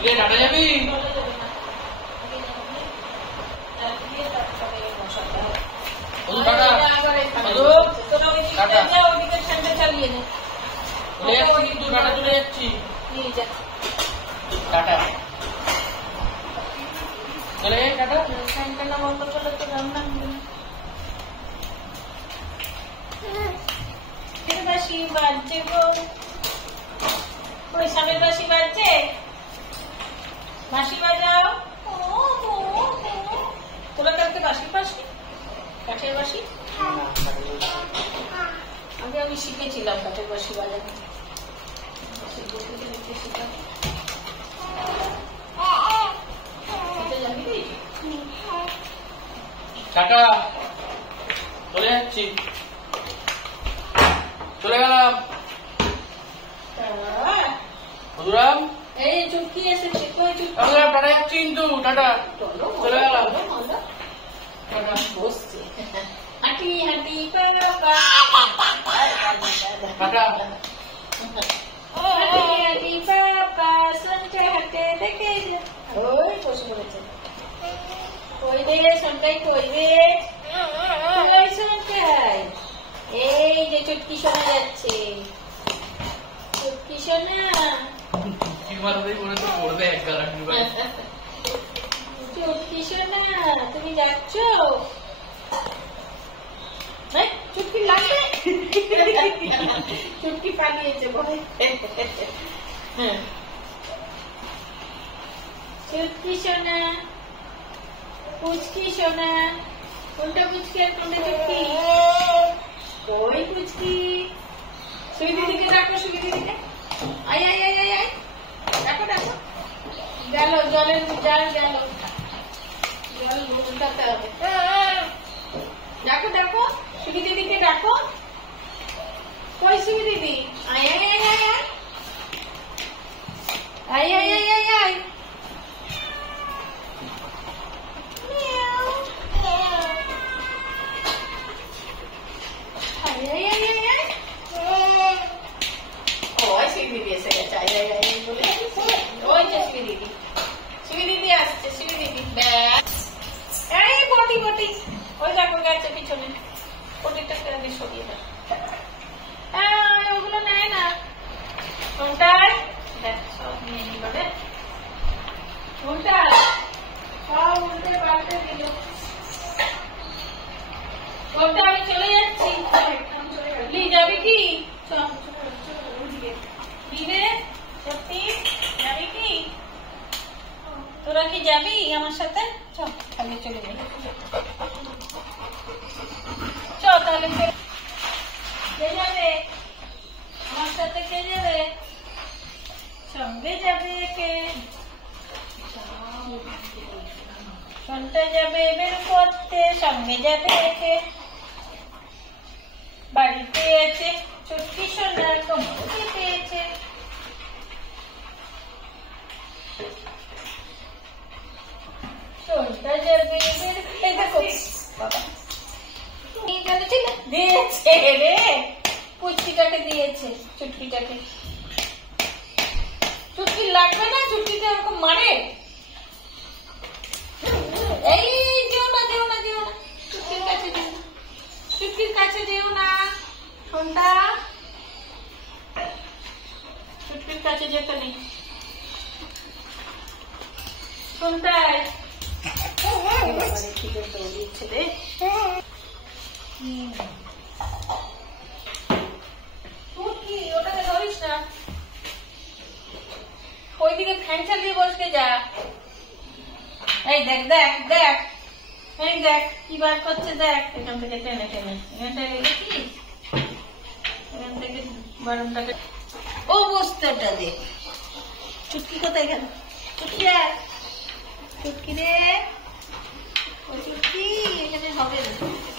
ये टाटा যাবি ওই টাটা তোরা ওইদিকে যা ওইদিকে ঠান্ডা চালিয়ে নে ওই তুই টাটা চলে যাচ্ছি নিয়ে যা টাটা চলে টাটা ঠান্ডা বন্ধ করলে তো রান্না হবে না फिर बाशी बाजे को कोई समय बाशी बाजे बाशी बजाओ थोड़ा करके बाशी बाशी काठेर बाशी आगे আমি শিখেছিলাম কাঠের বাঁশি বাজাতে টাটা চলে যাচ্ছি চলে গেলাম মধুরাম এই চুটকি এসেছে কই চুটকি আমরা টাটা যাচ্ছি কিন্তু টাটা চলে গেলাম টাটা বসছে হাঁটি হাঁটি পাড়া টাটা হাঁটি হাঁটি পাড়া সঞ্চয় হাঁটে দেখে ওই বসে পড়েছে কই রে সঞ্চয় কই রে কই সঞ্চয় এই যে চুটকি শোনা যাচ্ছে চুটকি শোনা চুটকি শোনা তুমি যাচ্ছ চুটকি লাগবে চুটকি পালিয়েছে চুটকি শোনা পুচকি শোনা কোনটা পুচকি আর কোনটা চুটকি कोई कुछ की सुई दीदी के डाको सुई दीदी के आई आई आई आई आई डाको डाको डालो जले डाल डालो जल उठाते হবে डाको डाको सुई दीदी के डाको कोई सुई दीदी आई आई आई आई आई आई आई आई आई পিছনে ওটা সরিয়ে দাও ওগুলো নেয় না কোনটায় দেখ সব নিয়ে নিল রে কোনটায় সব উল্টে পাল্টে দিল কোনটা আমি চলে যাচ্ছি লি যাবি কি সত্যি যাবি কি তোরা কি যাবি আমার সাথে চল তাহলে চলে যাবি চল তাহলে কে যাবে আমার সাথে কে যাবে সঙ্গে যাবে কে সন্ধ্যা যাবে বের করতে সঙ্গে যাবে কে বাড়িতে আছে চুটকি সোনা কোমরে পেয়েছে সন্ধ্যা যাবে বের এই দেখো বাবা দিয়েছে রে পুচকিটাকে দিয়েছে চুটকিটাকে চুটকি লাগবে না চুটকিটা এরকম মারে এই যেও না যেও না যেও না চুটকির কাছে যেও না চুটকির কাছে যেও না সন্ধ্যা চুটকির কাছে যেতে নেই সন্ধ্যায় খিদে দৌড়িয়েছে রে ওটাকে ধরিস না ওইদিকে ফ্যান চালিয়ে বসতে যা এই দেখ দেখ দেখ এই দেখ কি বার করছে দেখ এখান থেকে টেনে টেনে এখানটা রেখেছিস এখান থেকে বারণটাকে ও বস্তাটা দে চুটকি কোথায় গেল চুটকি চুটকি রে ওই চুটকি এখানে হবে না